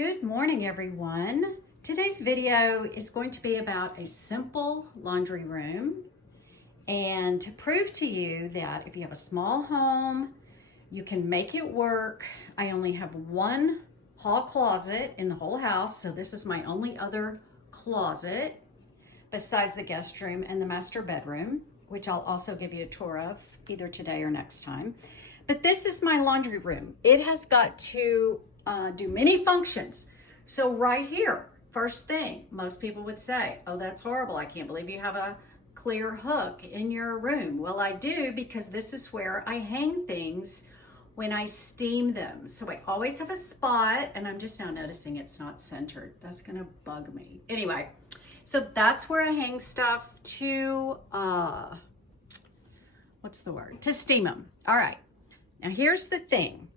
Good morning, everyone. Today's video is going to be about a simple laundry room and to prove to you that if you have a small home, you can make it work. I only have one hall closet in the whole house, so this is my only other closet besides the guest room and the master bedroom, which I'll also give you a tour of either today or next time. But this is my laundry room. It has got to do many functions. So right here, first thing, most people would say, oh, that's horrible. I can't believe you have a clear hook in your room. Well, I do, because this is where I hang things when I steam them. So I always have a spot, and I'm just now noticing it's not centered. That's gonna bug me. Anyway, so that's where I hang stuff to, what's the word? To steam them. All right, now here's the thing.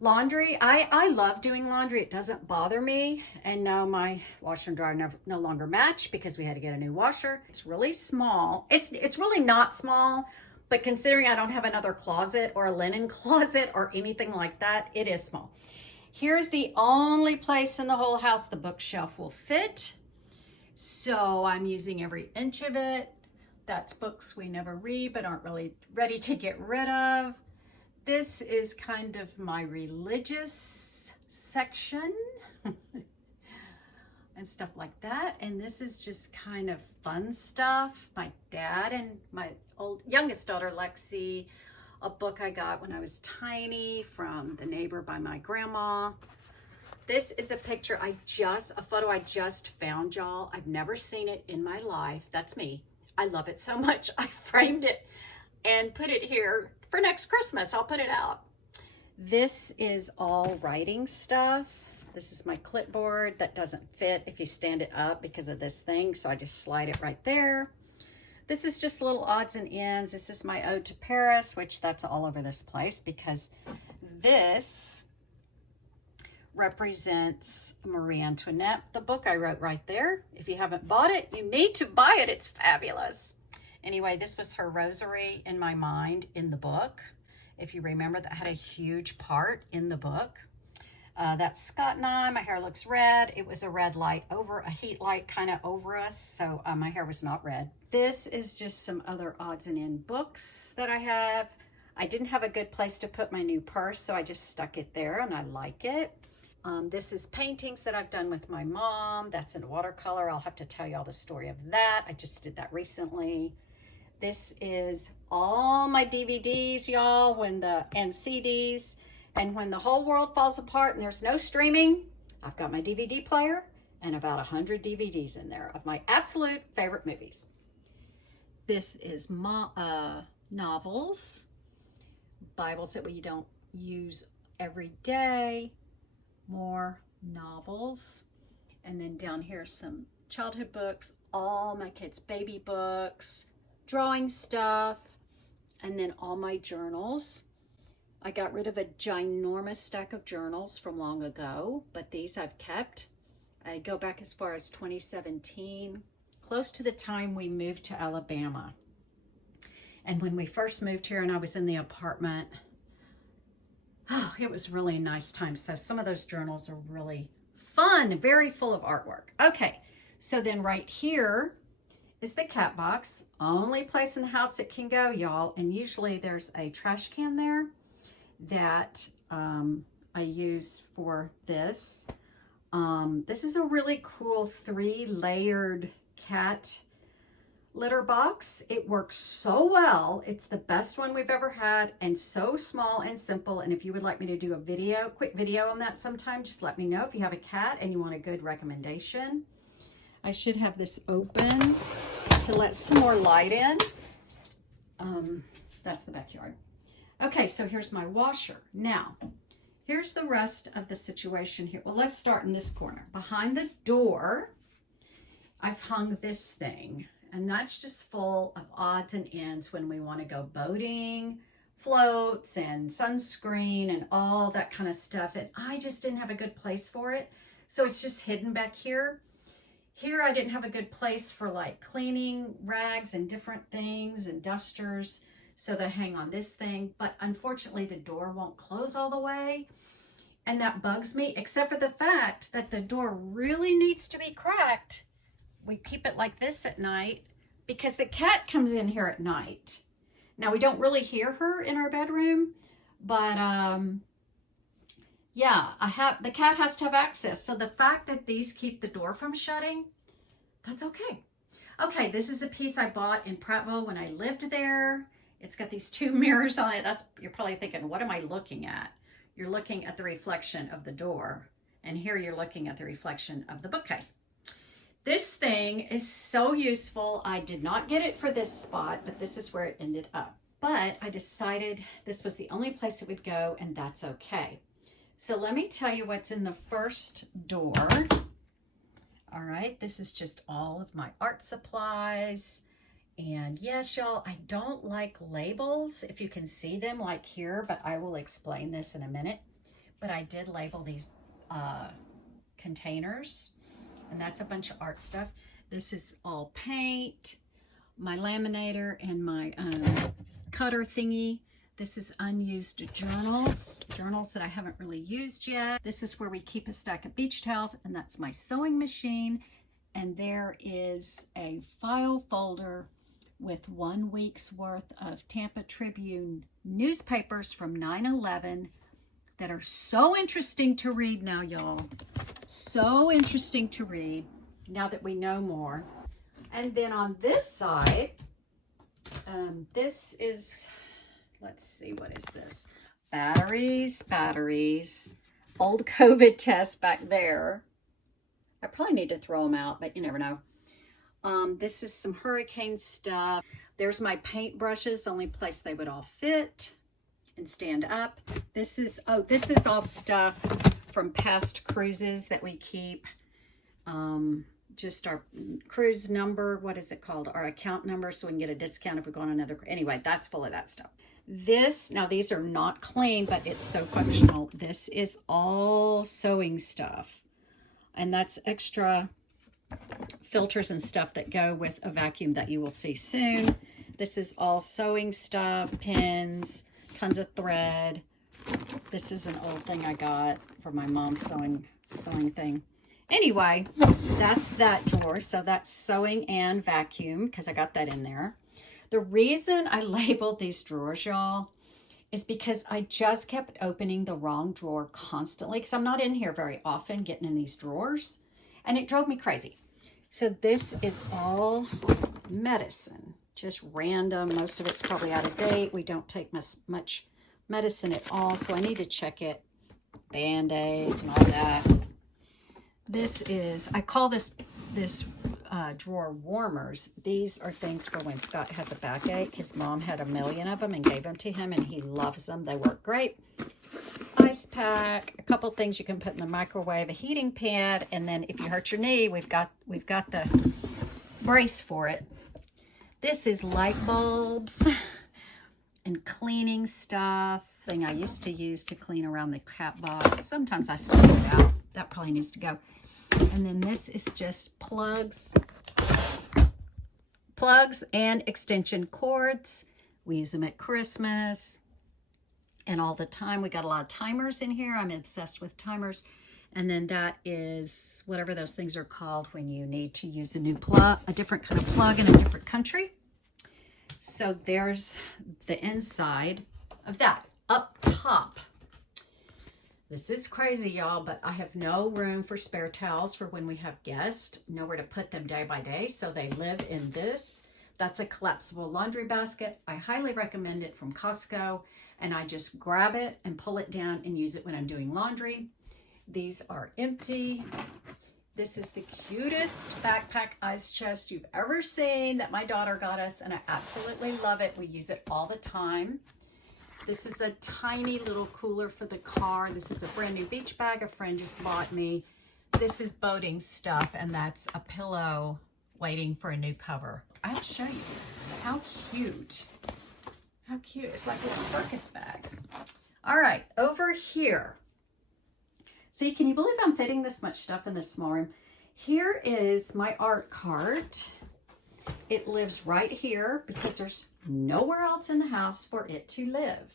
Laundry, I love doing laundry. It doesn't bother me. And no, my washer and dryer no longer match because we had to get a new washer. It's really small. It's really not small, but considering I don't have another closet or a linen closet or anything like that, it is small. Here's the only place in the whole house the bookshelf will fit. So I'm using every inch of it. That's books we never read but aren't really ready to get rid of. This is kind of my religious section and stuff like that. And this is just kind of fun stuff. My dad and my youngest daughter, Lexi, a book I got when I was tiny from The Neighbor by my grandma. This is a picture a photo I just found, y'all. I've never seen it in my life. That's me. I love it so much. I framed it and put it here. For next Christmas, I'll put it out. This is all writing stuff. This is my clipboard that doesn't fit if you stand it up because of this thing, so I just slide it right there. This is just little odds and ends. This is my Ode to Paris, which that's all over this place because this represents Marie Antoinette, the book I wrote right there. If you haven't bought it, you need to buy it. It's fabulous. Anyway, this was her rosary in my mind in the book. If you remember, that had a huge part in the book. That's Scott and I. My hair looks red. It was a red light over, a heat light kind of over us, so my hair was not red. This is just some other odds and end books that I have. I didn't have a good place to put my new purse, so I just stuck it there, and I like it. This is paintings that I've done with my mom. That's in watercolor. I'll have to tell you all the story of that. I just did that recently. This is all my DVDs, y'all, and CDs. And when the whole world falls apart and there's no streaming, I've got my DVD player and about 100 DVDs in there of my absolute favorite movies. This is novels, Bibles that we don't use every day, more novels. And then down here, some childhood books, all my kids' baby books, drawing stuff, and then all my journals. I got rid of a ginormous stack of journals from long ago, but these I've kept. I go back as far as 2017, close to the time we moved to Alabama. And when we first moved here and I was in the apartment, oh, it was really a nice time. So some of those journals are really fun, very full of artwork. Okay, so then right here is the cat box. Only place in the house it can go, y'all. And usually there's a trash can there that I use for this. This is a really cool 3-layered cat litter box. It works so well. It's the best one we've ever had and so small and simple. And if you would like me to do a quick video on that sometime, just let me know if you have a cat and you want a good recommendation. I should have this open to let some more light in. That's the backyard. Okay, so here's my washer. Now, here's the rest of the situation here. Well, let's start in this corner. Behind the door, I've hung this thing, and that's just full of odds and ends when we want to go boating, floats, and sunscreen, and all that kind of stuff. And I just didn't have a good place for it, so it's just hidden back here. Here, I didn't have a good place for like cleaning rags and different things and dusters, so they hang on this thing. But unfortunately, the door won't close all the way. And that bugs me, except for the fact that the door really needs to be cracked. We keep it like this at night because the cat comes in here at night. Now, we don't really hear her in our bedroom, but yeah, the cat has to have access. So the fact that these keep the door from shutting, that's okay. Okay, this is a piece I bought in Prattville when I lived there. It's got these 2 mirrors on it. You're probably thinking, what am I looking at? You're looking at the reflection of the door. And here you're looking at the reflection of the bookcase. This thing is so useful. I did not get it for this spot, but this is where it ended up. But I decided this was the only place it would go, and that's okay. So let me tell you what's in the first door. All right, this is just all of my art supplies. And yes, y'all, I don't like labels, if you can see them like here, but I will explain this in a minute. But I did label these containers, and that's a bunch of art stuff. This is all paint, my laminator, and my cutter thingy. This is unused journals that I haven't really used yet. This is where we keep a stack of beach towels, and that's my sewing machine. And there is a file folder with 1 week's worth of Tampa Tribune newspapers from 9/11 that are so interesting to read now, y'all. So interesting to read now that we know more. And then on this side, this is, let's see, what is this? Batteries, old COVID tests back there. I probably need to throw them out, but you never know. This is some hurricane stuff. There's my paint brushes, only place they would all fit and stand up. This is all stuff from past cruises that we keep. Just our cruise number, what is it called? Our account number, so we can get a discount if we go on another. Anyway, that's full of that stuff. Now these are not clean, but it's so functional. This is all sewing stuff. And that's extra filters and stuff that go with a vacuum that you will see soon. This is all sewing stuff, pins, tons of thread. This is an old thing I got for my mom's sewing thing. Anyway, that's that drawer. So that's sewing and vacuum, because I got that in there. The reason I labeled these drawers, y'all, is because I just kept opening the wrong drawer constantly, because I'm not in here very often getting in these drawers, and it drove me crazy. So this is all medicine, just random. Most of it's probably out of date. We don't take much medicine at all, so I need to check it. Band-Aids and all that. This is, I call this drawer warmers. These are things for when Scott has a backache. His mom had a million of them and gave them to him, and he loves them. They work great. Ice pack, a couple things you can put in the microwave, a heating pad, and then if you hurt your knee, we've got the brace for it. This is light bulbs and cleaning stuff. Thing I used to use to clean around the cat box. Sometimes I still put it out. That probably needs to go. And then this is just plugs and extension cords. We use them at Christmas and all the time. We got a lot of timers in here. I'm obsessed with timers. And then that is whatever those things are called when you need to use a new plug, a different kind of plug in a different country. So there's the inside of that. Up top, this is crazy, y'all, but I have no room for spare towels for when we have guests, nowhere to put them day by day, so they live in this. That's a collapsible laundry basket. I highly recommend it from Costco, and I just grab it and pull it down and use it when I'm doing laundry. These are empty. This is the cutest backpack ice chest you've ever seen that my daughter got us, and I absolutely love it. We use it all the time. This is a tiny little cooler for the car. This is a brand new beach bag a friend just bought me. This is boating stuff, and that's a pillow waiting for a new cover. I'll show you. How cute. How cute. It's like a little circus bag. All right, over here. See, can you believe I'm fitting this much stuff in this small room? Here is my art cart. It lives right here because there's nowhere else in the house for it to live.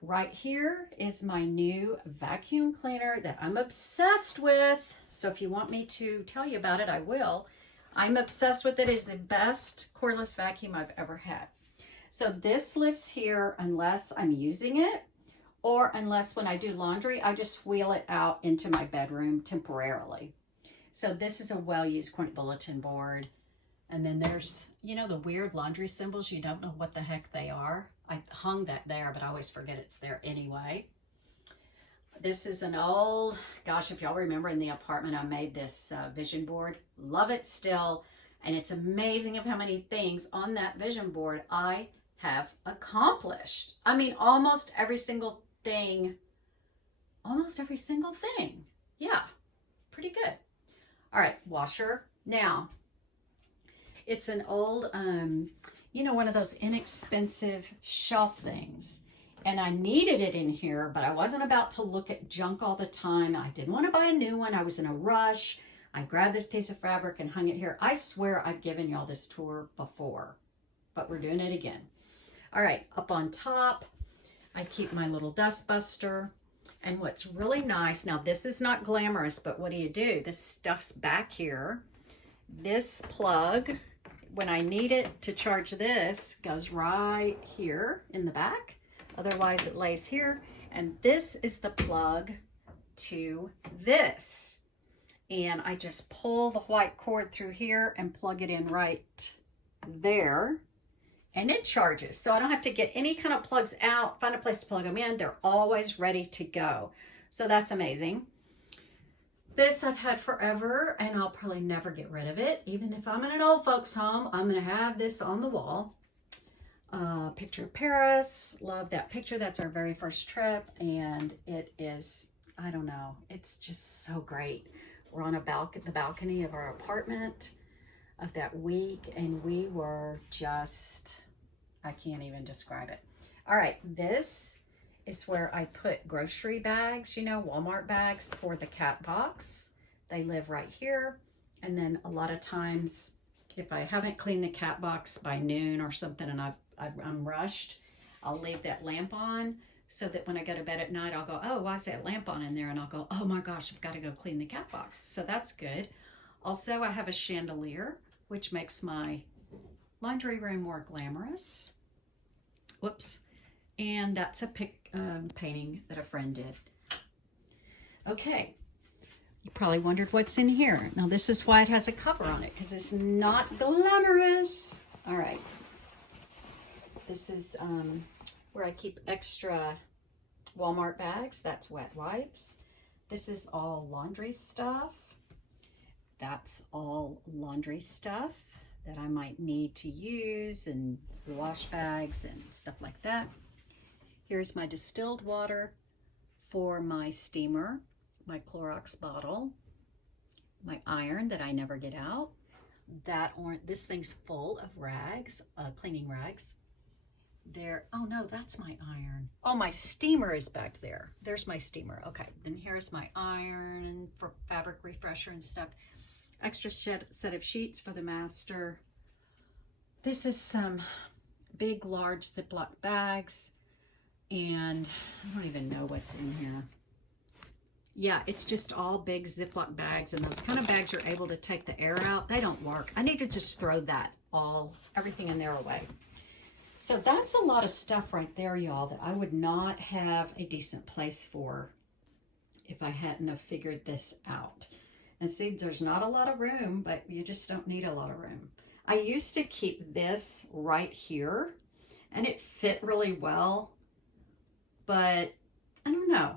Right here is my new vacuum cleaner that I'm obsessed with. So if you want me to tell you about it, I will. I'm obsessed with it. It's the best cordless vacuum I've ever had. So this lives here unless I'm using it, or unless when I do laundry, I just wheel it out into my bedroom temporarily. So this is a well-used corn bulletin board. And then there's, you know, the weird laundry symbols. You don't know what the heck they are. I hung that there, but I always forget it's there anyway. This is an old, gosh, if y'all remember in the apartment, I made this vision board. Love it still. And it's amazing of how many things on that vision board I have accomplished. I mean, almost every single thing. Yeah, pretty good. All right, washer. Now, it's an old, you know, one of those inexpensive shelf things. And I needed it in here, but I wasn't about to look at junk all the time. I didn't want to buy a new one. I was in a rush. I grabbed this piece of fabric and hung it here. I swear I've given y'all this tour before, but we're doing it again. All right, up on top, I keep my little dust buster. And what's really nice, now this is not glamorous, but what do? This stuff's back here. This plug, when I need it to charge this, goes right here in the back. Otherwise it lays here. And this is the plug to this. And I just pull the white cord through here and plug it in right there. And it charges. So I don't have to get any kind of plugs out, find a place to plug them in. They're always ready to go. So that's amazing. This I've had forever, and I'll probably never get rid of it. Even if I'm in an old folks home, I'm going to have this on the wall. Picture of Paris. Love that picture. That's our very first trip. And it is, I don't know, it's just so great. We're on the balcony of our apartment of that week, and we were just, I can't even describe it. All right, this is where I put grocery bags, you know, Walmart bags for the cat box. They live right here. And then a lot of times, if I haven't cleaned the cat box by noon or something and I'm rushed, I'll leave that lamp on so that when I go to bed at night, I'll go, oh, why is that lamp on in there? And I'll go, oh my gosh, I've got to go clean the cat box. So that's good. Also, I have a chandelier, which makes my laundry room more glamorous. Whoops. And that's a painting that a friend did. Okay. You probably wondered what's in here. Now, this is why it has a cover on it, because it's not glamorous. All right. This is where I keep extra Walmart bags. That's wet wipes. This is all laundry stuff. That's all laundry stuff that I might need to use, and wash bags and stuff like that. Here's my distilled water for my steamer, my Clorox bottle, my iron that I never get out. This thing's full of rags, cleaning rags. There, oh no, that's my iron. Oh, my steamer is back there. There's my steamer. Okay, then here's my iron for fabric refresher and stuff. Extra set of sheets for the master. This is some big, large Ziploc bags, and I don't even know what's in here. Yeah, it's just all big Ziploc bags, and those kind of bags are able to take the air out. They don't work. I need to just throw everything in there away. So that's a lot of stuff right there, y'all, that I would not have a decent place for if I hadn't have figured this out. And see, there's not a lot of room, but you just don't need a lot of room. I used to keep this right here, and it fit really well, but I don't know.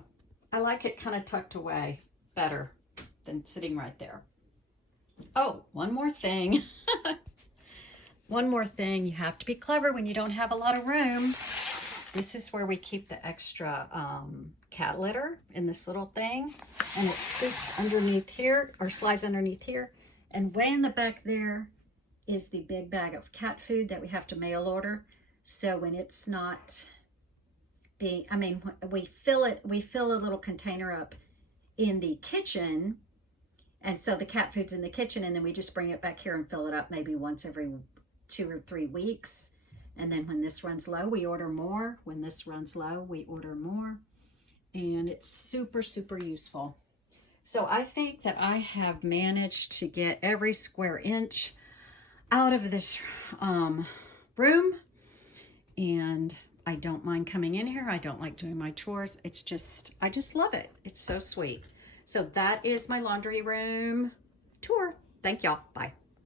I like it kind of tucked away better than sitting right there. Oh, one more thing. One more thing. You have to be clever when you don't have a lot of room. This is where we keep the extra cat litter in this little thing. And it scoops underneath here, or slides underneath here. And way in the back there is the big bag of cat food that we have to mail order. So when it's not being, we fill a little container up in the kitchen. And so the cat food's in the kitchen, and then we just bring it back here and fill it up maybe once every 2 or 3 weeks. And then when this runs low, we order more. When this runs low, we order more. And it's super, super useful. So I think that I have managed to get every square inch out of this room. And I don't mind coming in here. I don't like doing my chores. It's just, I just love it. It's so sweet. So that is my laundry room tour. Thank y'all. Bye.